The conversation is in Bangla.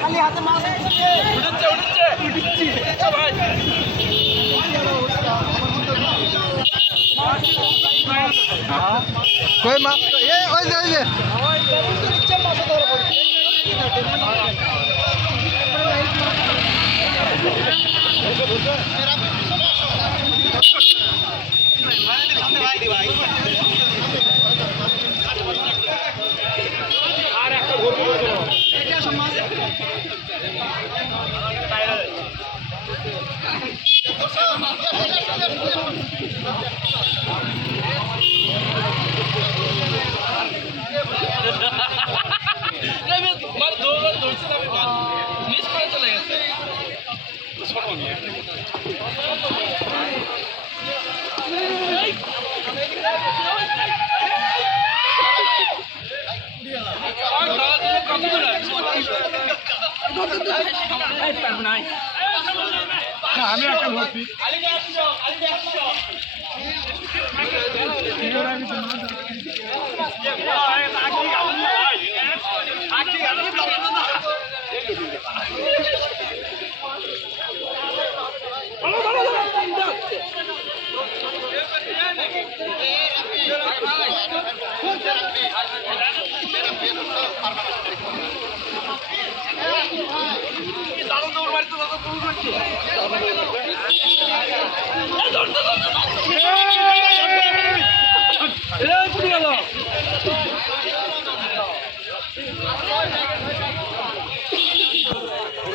খালি হাতে মাছ ভাই কই মাছ এ ওই যে আর একটা ঘুরবো এটা সমাজ মিস করে চলে গেছে আমি একটা ভর্তি দারুণ দৌড় বাড়িতে